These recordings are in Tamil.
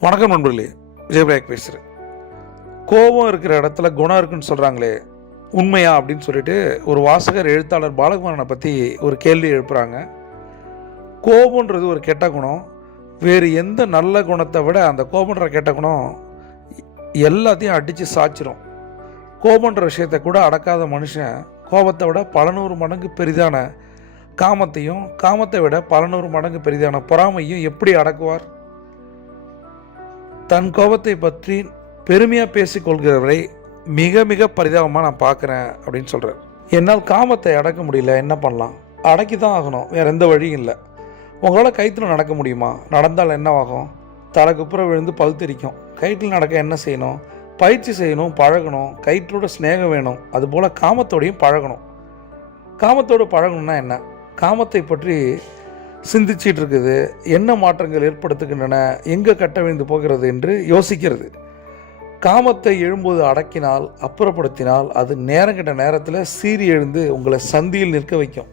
வணக்கம் நண்பர்களே விஜயபிரயாக் பேசுகிறேன் கோபம் இருக்கிற இடத்துல குணம் இருக்குன்னு சொல்கிறாங்களே உண்மையா அப்படின்னு சொல்லிட்டு ஒரு வாசகர் எழுத்தாளர் பாலகுமாரனை பற்றி ஒரு கேள்வி எழுப்புறாங்க. கோபன்றது ஒரு கெட்ட குணம். வேறு எந்த நல்ல குணத்தை விட அந்த கோபன்ற கெட்ட குணம் எல்லாத்தையும் அடித்து சாய்ச்சிரும். கோபன்ற விஷயத்தை கூட அடக்காத மனுஷன் கோபத்தை விட பல நூறு மடங்கு பெரிதான காமத்தையும் காமத்தை விட பல நூறு மடங்கு பெரிதான பொறாமையும் எப்படி அடக்குவார்? தன் கோபத்தை பற்றி பெருமையாக பேசிக்கொள்கிறவரை மிக மிக பரிதாபமாக நான் பார்க்குறேன் அப்படின்னு சொல்கிறார் என்னால் காமத்தை அடக்க முடியல என்ன பண்ணலாம்? அடக்கி தான் ஆகணும் வேறு எந்த வழியும் இல்லை. உங்களால் கைத்தில் நடக்க முடியுமா? நடந்தால் என்னவாகும்? தலை குப்புற விழுந்து பல் தெரிக்கும் கயிற்றில் நடக்க என்ன செய்யணும்? பயிற்சி செய்யணும் பழகணும். கயிற்றோட சிநேகம் வேணும். அதுபோல் காமத்தோடையும் பழகணும். காமத்தோடு பழகணும்னா என்ன? காமத்தை பற்றி சிந்திச்சிட்டு இருக்குது என்ன மாற்றங்கள் ஏற்படுத்துகின்றன? எங்கே கட்டவிழ்ந்து போகிறது என்று யோசிக்கிறது. காமத்தை எழும்போது அடக்கினால் அப்புறப்படுத்தினால் அது நேரம் கிட்ட நேரத்தில் சீறி எழுந்து உங்களை சந்தியில் நிற்க வைக்கும்.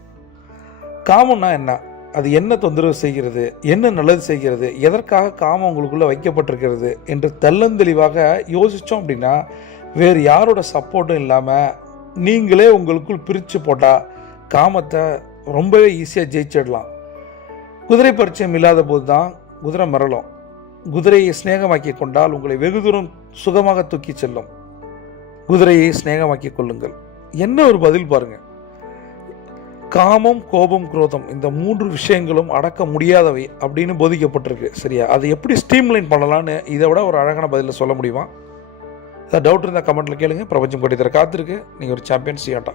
காமம்னா என்ன? அது என்ன தொந்தரவு செய்கிறது? என்ன நல்லது செய்கிறது? எதற்காக காமம் உங்களுக்குள்ளே வைக்கப்பட்டிருக்கிறது? என்று தெள்ளந்தெளிவாக யோசித்தோம் அப்படின்னா வேறு யாரோட சப்போர்ட்டும் இல்லாமல் நீங்களே உங்களுக்குள் பிரித்து போட்டால் காமத்தை ரொம்பவே ஈஸியாக ஜெயிச்சிடலாம். குதிரை பரிச்சயம் இல்லாத போது தான் குதிரை மிரளும். குதிரையை சிநேகமாக்கி கொண்டால் உங்களை வெகு தூரம் சுகமாக தூக்கி செல்லும். குதிரையை சிநேகமாக்கி கொள்ளுங்கள். என்ன ஒரு பதில் பாருங்க. காமம் கோபம் குரோதம் இந்த மூன்று விஷயங்களும் அடக்க முடியாதவை அப்படின்னு போதிக்கப்பட்டிருக்கு. சரியா? அதை எப்படி ஸ்ட்ரீம்லைன் பண்ணலான்னு இதை விட ஒரு அழகான பதிலில் சொல்ல முடியுமா? ஏதாவது டவுட் இருந்தால் கமெண்ட்டில் கேளுங்க. பிரபஞ்சம் கொட்டி தர காத்திருக்கு. நீங்கள் ஒரு சாம்பியன் சியாட்டா